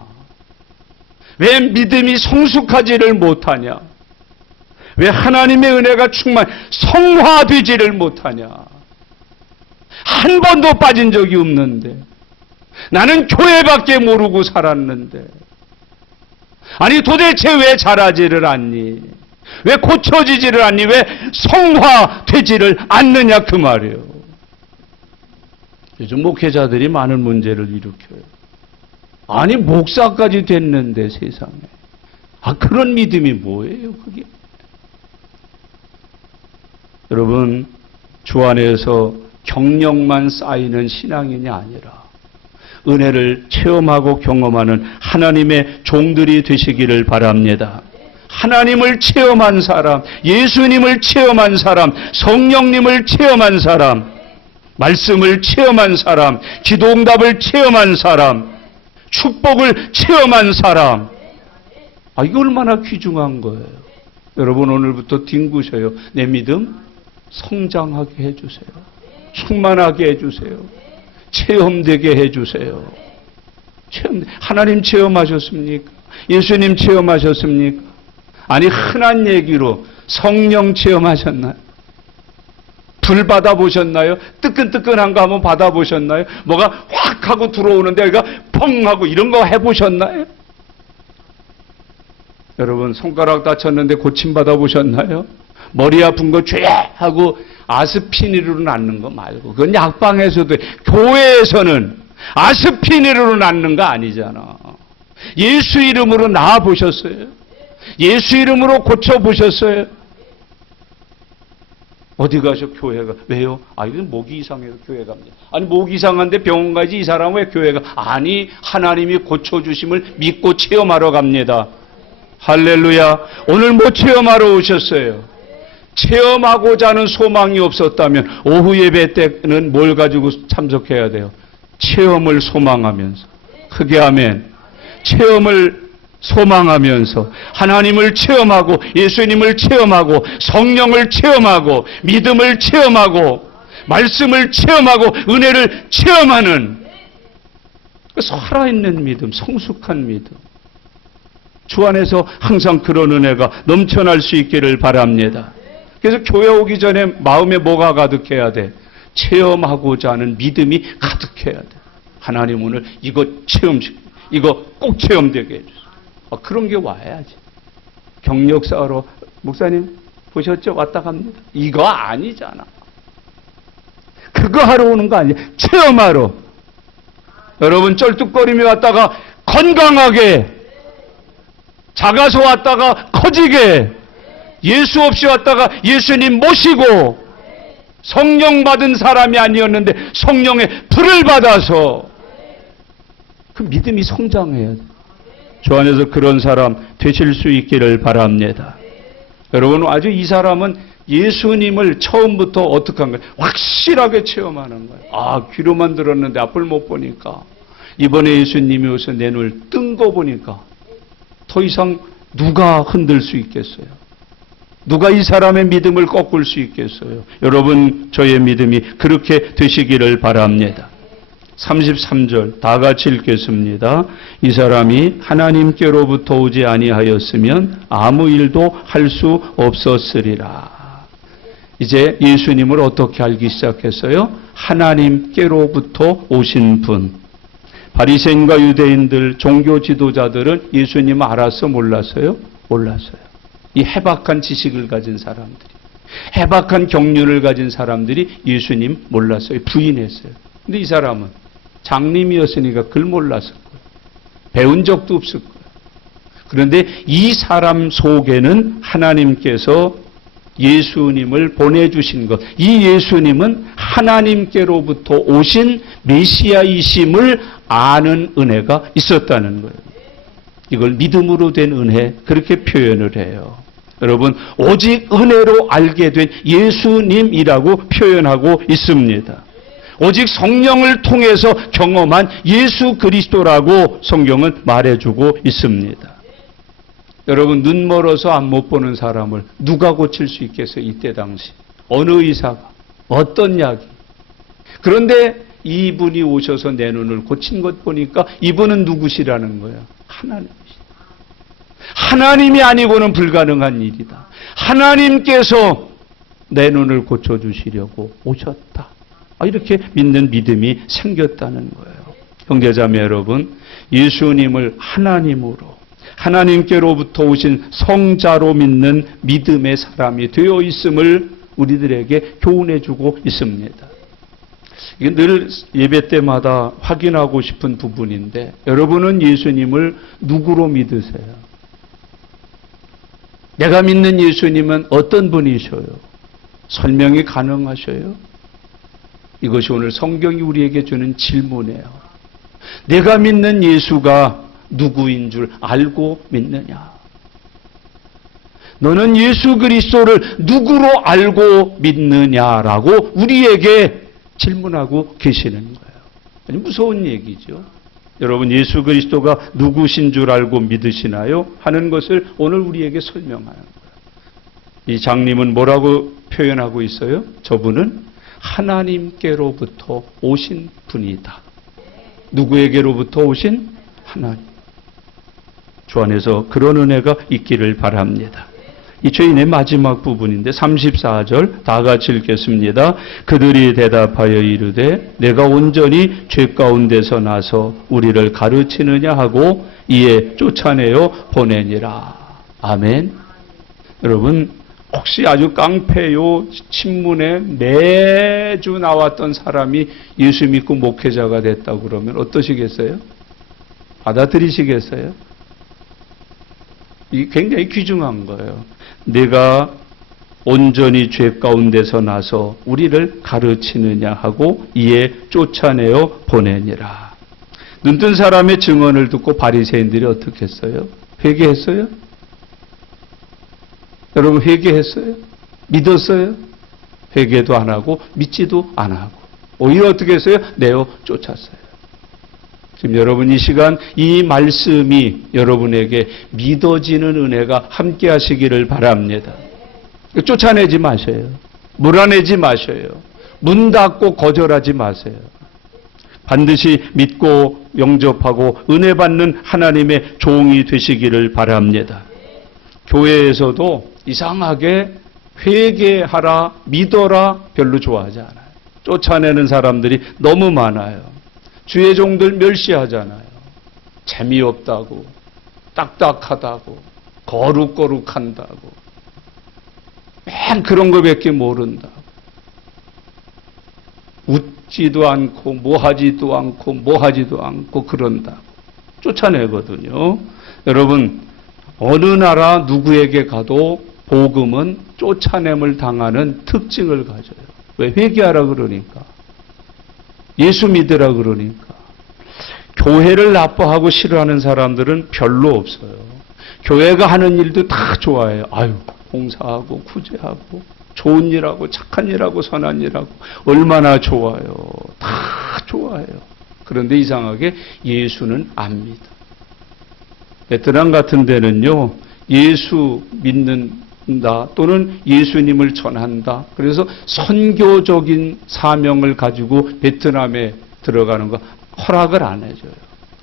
왜 믿음이 성숙하지를 못하냐? 왜 하나님의 은혜가 성화되지를 못하냐? 한 번도 빠진 적이 없는데 나는 교회밖에 모르고 살았는데 아니 도대체 왜 자라지를 않니? 왜 고쳐지지를 않니? 왜 성화되지를 않느냐 그 말이에요. 요즘 목회자들이 많은 문제를 일으켜요. 아니 목사까지 됐는데 세상에. 그런 믿음이 뭐예요 그게? 여러분 주 안에서 경력만 쌓이는 신앙인이 아니라 은혜를 체험하고 경험하는 하나님의 종들이 되시기를 바랍니다. 하나님을 체험한 사람, 예수님을 체험한 사람, 성령님을 체험한 사람, 말씀을 체험한 사람, 기도응답을 체험한 사람, 축복을 체험한 사람. 이거 얼마나 귀중한 거예요. 여러분 오늘부터 뒹구셔요. 내 믿음 성장하게 해주세요. 충만하게 해주세요. 체험되게 해주세요. 하나님 체험하셨습니까? 예수님 체험하셨습니까? 아니 흔한 얘기로 성령 체험하셨나요? 불 받아보셨나요? 뜨끈뜨끈한 거 한번 받아보셨나요? 뭐가 확 하고 들어오는데 여기가 펑 하고 이런 거 해보셨나요? 여러분 손가락 다쳤는데 고침 받아보셨나요? 머리 아픈 거 쥐 하고 아스피린으로 낫는 거 말고 그건 약방에서도 교회에서는 아스피린으로 낫는 거 아니잖아. 예수 이름으로 나아보셨어요? 예수 이름으로 고쳐보셨어요? 어디 가셔 교회가? 왜요? 이건 목이 이상해서 교회 갑니다. 아니 목이 이상한데 병원 가지 이 사람은 왜 교회 가? 아니 하나님이 고쳐주심을 믿고 체험하러 갑니다. 할렐루야. 오늘 뭐 체험하러 오셨어요? 체험하고자 하는 소망이 없었다면 오후 예배 때는 뭘 가지고 참석해야 돼요? 체험을 소망하면서. 크게 아멘. 체험을 소망하면서 하나님을 체험하고 예수님을 체험하고 성령을 체험하고 믿음을 체험하고 말씀을 체험하고 은혜를 체험하는 살아있는 믿음, 성숙한 믿음. 주 안에서 항상 그런 은혜가 넘쳐날 수 있기를 바랍니다. 그래서 교회 오기 전에 마음에 뭐가 가득해야 돼? 체험하고자 하는 믿음이 가득해야 돼. 하나님 오늘 이거 꼭 체험되게 해주세요. 그런 게 와야지. 경력사로 목사님 보셨죠? 왔다 갑니다. 이거 아니잖아. 그거 하러 오는 거 아니에요. 체험하러. 여러분 쩔뚝거리며 왔다가 건강하게, 작아서 왔다가 커지게, 예수 없이 왔다가 예수님 모시고, 성령 받은 사람이 아니었는데 성령의 불을 받아서 그 믿음이 성장해야 돼. 주 안에서 그런 사람 되실 수 있기를 바랍니다. 여러분 아주 이 사람은 예수님을 처음부터 어떻게 한 거예요? 확실하게 체험하는 거예요. 아, 귀로만 들었는데 앞을 못 보니까, 이번에 예수님이 오셔서 내 눈을 뜬 거 보니까 더 이상 누가 흔들 수 있겠어요? 누가 이 사람의 믿음을 꺾을 수 있겠어요? 여러분 저의 믿음이 그렇게 되시기를 바랍니다. 33절 다 같이 읽겠습니다. 이 사람이 하나님께로부터 오지 아니하였으면 아무 일도 할 수 없었으리라. 이제 예수님을 어떻게 알기 시작했어요? 하나님께로부터 오신 분. 바리새인과 유대인들, 종교 지도자들은 예수님을 알았어 몰랐어요? 몰랐어요. 이 해박한 지식을 가진 사람들이, 해박한 경륜을 가진 사람들이 예수님 몰랐어요. 부인했어요. 근데 이 사람은 장님이었으니까 그걸 몰랐을 거예요. 배운 적도 없을 거예요. 그런데 이 사람 속에는 하나님께서 예수님을 보내주신 것, 이 예수님은 하나님께로부터 오신 메시아이심을 아는 은혜가 있었다는 거예요. 이걸 믿음으로 된 은혜, 그렇게 표현을 해요. 여러분 오직 은혜로 알게 된 예수님이라고 표현하고 있습니다. 오직 성령을 통해서 경험한 예수 그리스도라고 성경은 말해주고 있습니다. 여러분 눈 멀어서 안 못 보는 사람을 누가 고칠 수 있겠어요? 이때 당시 어느 의사가, 어떤 약이. 그런데 이분이 오셔서 내 눈을 고친 것 보니까 이분은 누구시라는 거예요? 하나님이시다. 하나님이 아니고는 불가능한 일이다. 하나님께서 내 눈을 고쳐주시려고 오셨다. 이렇게 믿는 믿음이 생겼다는 거예요. 형제자매 여러분, 예수님을 하나님으로, 하나님께로부터 오신 성자로 믿는 믿음의 사람이 되어 있음을 우리들에게 교훈해주고 있습니다. 이게 늘 예배 때마다 확인하고 싶은 부분인데, 여러분은 예수님을 누구로 믿으세요? 내가 믿는 예수님은 어떤 분이셔요? 설명이 가능하셔요? 이것이 오늘 성경이 우리에게 주는 질문이에요. 내가 믿는 예수가 누구인 줄 알고 믿느냐? 너는 예수 그리스도를 누구로 알고 믿느냐라고 우리에게 질문하고 계시는 거예요. 아니, 무서운 얘기죠. 여러분 예수 그리스도가 누구신 줄 알고 믿으시나요? 하는 것을 오늘 우리에게 설명하는 거예요. 이 장님은 뭐라고 표현하고 있어요? 저분은 하나님께로부터 오신 분이다. 누구에게로부터 오신? 하나님. 주 안에서 그런 은혜가 있기를 바랍니다. 이 죄인의 마지막 부분인데 34절 다 같이 읽겠습니다. 그들이 대답하여 이르되 내가 온전히 죄 가운데서 나서 우리를 가르치느냐 하고 이에 쫓아내어 보내니라. 아멘. 여러분 혹시 아주 깡패요 친문에 매주 나왔던 사람이 예수 믿고 목회자가 됐다고 그러면 어떠시겠어요? 받아들이시겠어요? 이 굉장히 귀중한 거예요. 내가 온전히 죄 가운데서 나서 우리를 가르치느냐 하고 이에 쫓아내어 보내니라. 눈뜬 사람의 증언을 듣고 바리새인들이 어떻게 했어요? 회개했어요? 여러분 회개했어요? 믿었어요? 회개도 안 하고 믿지도 안 하고 오히려 어떻게 했어요? 내어 쫓았어요. 지금 여러분 이 시간 이 말씀이 여러분에게 믿어지는 은혜가 함께 하시기를 바랍니다. 쫓아내지 마셔요. 몰아내지 마셔요. 문 닫고 거절하지 마세요. 반드시 믿고 영접하고 은혜 받는 하나님의 종이 되시기를 바랍니다. 교회에서도 이상하게 회개하라, 믿어라 별로 좋아하지 않아요. 쫓아내는 사람들이 너무 많아요. 주의 종들 멸시하잖아요. 재미없다고, 딱딱하다고, 거룩거룩한다고. 맨 그런 거밖에 모른다고. 웃지도 않고 뭐하지도 않고 그런다고. 쫓아내거든요. 여러분, 어느 나라 누구에게 가도 복음은 쫓아냄을 당하는 특징을 가져요. 왜? 회개하라 그러니까. 예수 믿으라 그러니까. 교회를 나빠하고 싫어하는 사람들은 별로 없어요. 교회가 하는 일도 다 좋아해요. 아유, 봉사하고 구제하고 좋은 일하고 착한 일하고 선한 일하고 얼마나 좋아요. 다 좋아해요. 그런데 이상하게 예수는 안 믿어. 베트남 같은 데는요, 예수 믿는다 또는 예수님을 전한다. 그래서 선교적인 사명을 가지고 베트남에 들어가는 거 허락을 안 해줘요.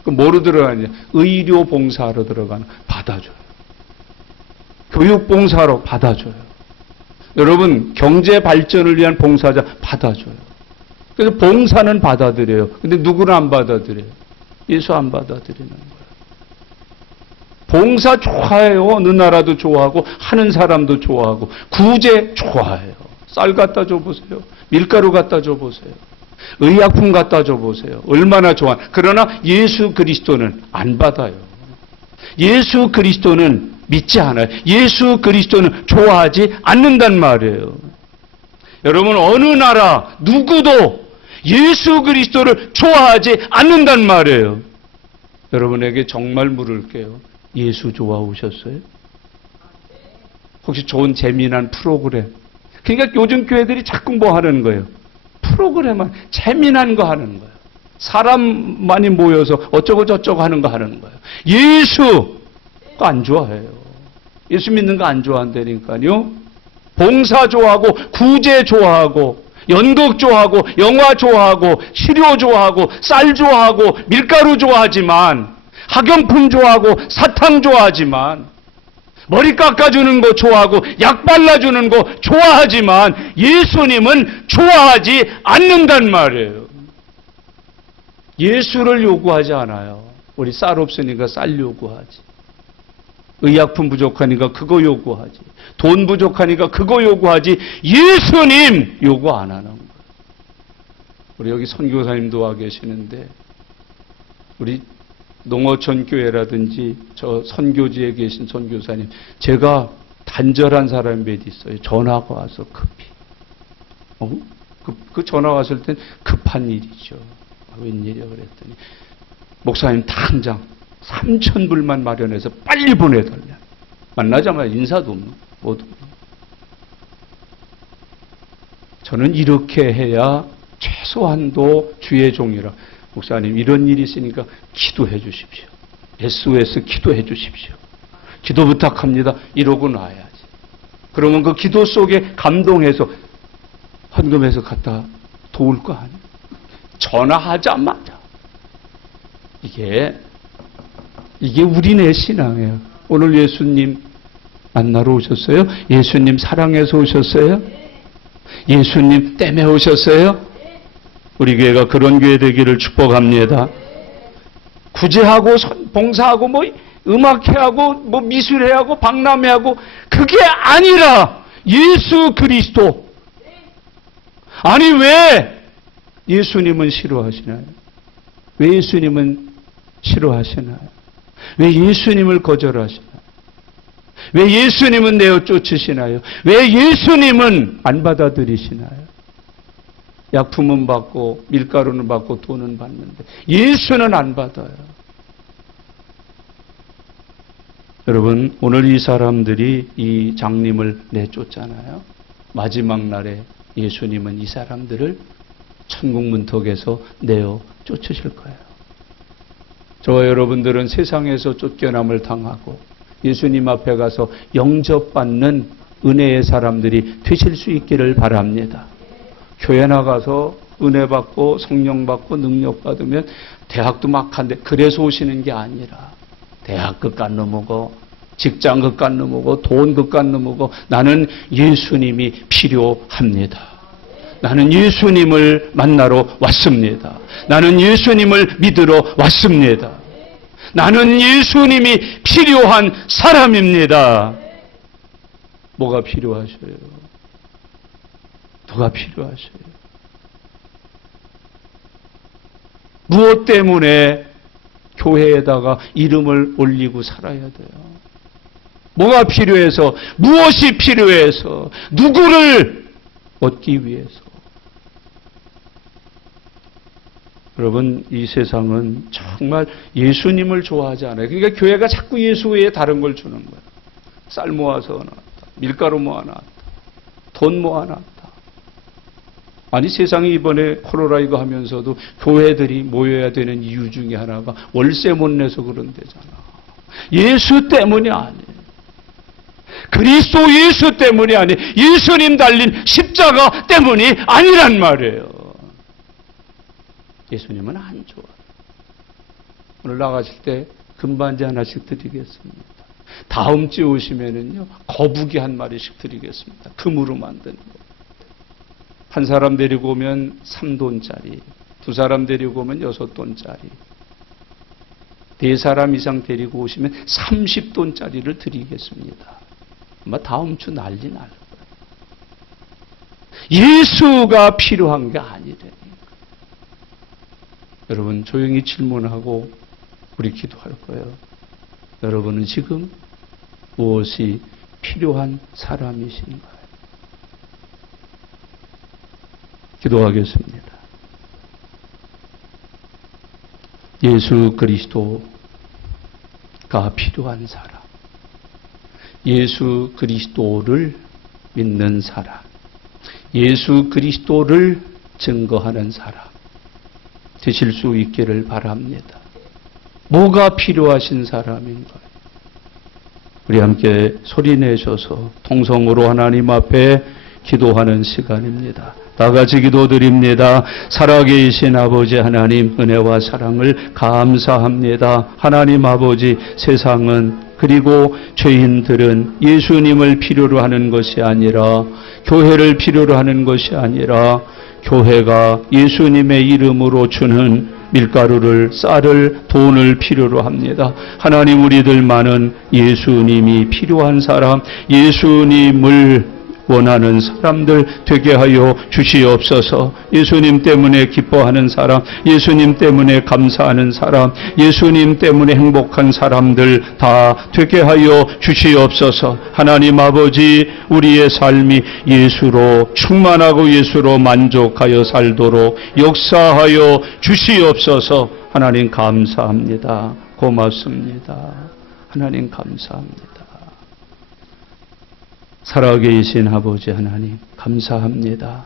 그럼 뭐로 들어가냐? 의료 봉사로 들어가는 거 받아줘요. 교육 봉사로 받아줘요. 여러분, 경제 발전을 위한 봉사자 받아줘요. 그래서 봉사는 받아들여요. 근데 누구는 안 받아들여요? 예수 안 받아들이는 거예요. 봉사 좋아해요. 어느 나라도 좋아하고 하는 사람도 좋아하고 구제 좋아해요. 쌀 갖다 줘보세요. 밀가루 갖다 줘보세요. 의약품 갖다 줘보세요. 얼마나 좋아. 그러나 예수 그리스도는 안 받아요. 예수 그리스도는 믿지 않아요. 예수 그리스도는 좋아하지 않는단 말이에요. 여러분, 어느 나라 누구도 예수 그리스도를 좋아하지 않는단 말이에요. 여러분에게 정말 물을게요. 예수 좋아오셨어요? 혹시 좋은 재미난 프로그램? 그러니까 요즘 교회들이 자꾸 뭐 하는 거예요? 프로그램만 재미난 거 하는 거예요. 사람 많이 모여서 어쩌고 저쩌고 하는 거 하는 거예요. 예수 그거 안 좋아해요. 예수 믿는 거 안 좋아한다니까요. 봉사 좋아하고 구제 좋아하고 연극 좋아하고 영화 좋아하고 치료 좋아하고 쌀 좋아하고 밀가루 좋아하지만 학용품 좋아하고 사탕 좋아하지만 머리 깎아주는 거 좋아하고 약 발라주는 거 좋아하지만 예수님은 좋아하지 않는단 말이에요. 예수를 요구하지 않아요. 우리 쌀 없으니까 쌀 요구하지. 의약품 부족하니까 그거 요구하지. 돈 부족하니까 그거 요구하지. 예수님 요구 안 하는 거예요. 우리 여기 선교사님도 와 계시는데 우리 농어촌 교회라든지 저 선교지에 계신 선교사님, 제가 단절한 사람이 몇 있어요. 전화가 와서 급히. 그 전화 왔을 땐 급한 일이죠. 웬일이야 그랬더니 목사님 당장 3,000불만 마련해서 빨리 보내달래. 만나자마자 인사도 없는 모두. 저는 이렇게 해야 최소한도 주의 종이라. 목사님 이런 일이 있으니까 기도해 주십시오. SOS 기도해 주십시오. 기도 부탁합니다. 이러고 놔야지. 그러면 그 기도 속에 감동해서 헌금해서 갖다 도울 거 아니에요. 전화하자마자. 이게 우리네 신앙이에요. 오늘 예수님 만나러 오셨어요? 예수님 사랑해서 오셨어요? 예수님 때문에 오셨어요? 우리 교회가 그런 교회 되기를 축복합니다. 구제하고 봉사하고 뭐 음악회하고 뭐 미술회하고 박람회하고 그게 아니라 예수 그리스도. 아니 왜 예수님은 싫어하시나요? 왜 예수님은 싫어하시나요? 왜 예수님을 거절하시나요? 왜 예수님은 내어 쫓으시나요? 왜 예수님은 안 받아들이시나요? 약품은 받고 밀가루는 받고 돈은 받는데 예수는 안 받아요. 여러분, 오늘 이 사람들이 이 장님을 내쫓잖아요. 마지막 날에 예수님은 이 사람들을 천국 문턱에서 내어 쫓으실 거예요. 저와 여러분들은 세상에서 쫓겨남을 당하고 예수님 앞에 가서 영접받는 은혜의 사람들이 되실 수 있기를 바랍니다. 교회 나가서 은혜 받고 성령 받고 능력 받으면 대학도 막한데 그래서 오시는 게 아니라 대학 끝간 넘어고 직장 끝간 넘어고 돈 끝간 넘어고 나는 예수님이 필요합니다. 나는 예수님을 만나러 왔습니다. 나는 예수님을 믿으러 왔습니다. 나는 예수님이 필요한 사람입니다. 뭐가 필요하셔요? 누가 필요하셔요? 무엇 때문에 교회에다가 이름을 올리고 살아야 돼요? 뭐가 필요해서, 무엇이 필요해서, 누구를 얻기 위해서? 여러분, 이 세상은 정말 예수님을 좋아하지 않아요. 그러니까 교회가 자꾸 예수 외에 다른 걸 주는 거예요. 쌀 모아서 놨다, 밀가루 모아놨다, 돈 모아놨다. 아니, 세상이 이번에 코로나 이거 하면서도 교회들이 모여야 되는 이유 중에 하나가 월세 못 내서 그런데잖아. 예수 때문이 아니에요. 그리스도 예수 때문이 아니에요. 예수님 달린 십자가 때문이 아니란 말이에요. 예수님은 안 좋아요. 오늘 나가실 때 금반지 하나씩 드리겠습니다. 다음 주에 오시면은요, 거북이 한 마리씩 드리겠습니다. 금으로 만든 거. 한 사람 데리고 오면 3돈짜리, 두 사람 데리고 오면 6돈짜리, 네 사람 이상 데리고 오시면 30돈짜리를 드리겠습니다. 아마 다음 주 난리 날 거예요. 예수가 필요한 게 아니래. 여러분, 조용히 질문하고 우리 기도할 거예요. 여러분은 지금 무엇이 필요한 사람이신가요? 기도하겠습니다. 예수 그리스도가 필요한 사람, 예수 그리스도를 믿는 사람, 예수 그리스도를 증거하는 사람 되실 수 있기를 바랍니다. 뭐가 필요하신 사람인가요? 우리 함께 소리내셔서 통성으로 하나님 앞에 기도하는 시간입니다. 다 같이 기도드립니다. 살아계신 아버지 하나님, 은혜와 사랑을 감사합니다. 하나님 아버지, 세상은 그리고 죄인들은 예수님을 필요로 하는 것이 아니라, 교회를 필요로 하는 것이 아니라, 교회가 예수님의 이름으로 주는 밀가루를, 쌀을, 돈을 필요로 합니다. 하나님, 우리들만은 예수님이 필요한 사람, 예수님을 원하는 사람들 되게 하여 주시옵소서. 예수님 때문에 기뻐하는 사람, 예수님 때문에 감사하는 사람, 예수님 때문에 행복한 사람들 다 되게 하여 주시옵소서. 하나님 아버지, 우리의 삶이 예수로 충만하고 예수로 만족하여 살도록 역사하여 주시옵소서. 하나님 감사합니다. 고맙습니다. 하나님 감사합니다. 살아계신 아버지 하나님 감사합니다.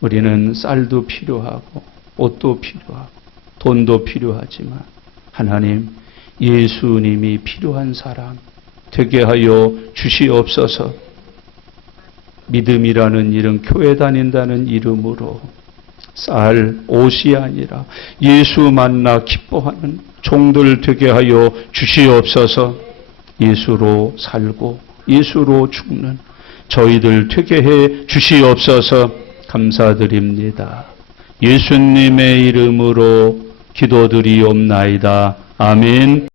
우리는 쌀도 필요하고 옷도 필요하고 돈도 필요하지만 하나님, 예수님이 필요한 사람 되게 하여 주시옵소서. 믿음이라는 이름, 교회 다닌다는 이름으로 쌀, 옷이 아니라 예수 만나 기뻐하는 종들 되게 하여 주시옵소서. 예수로 살고 예수로 죽는 저희들 되게 해 주시옵소서. 감사드립니다. 예수님의 이름으로 기도드리옵나이다. 아멘.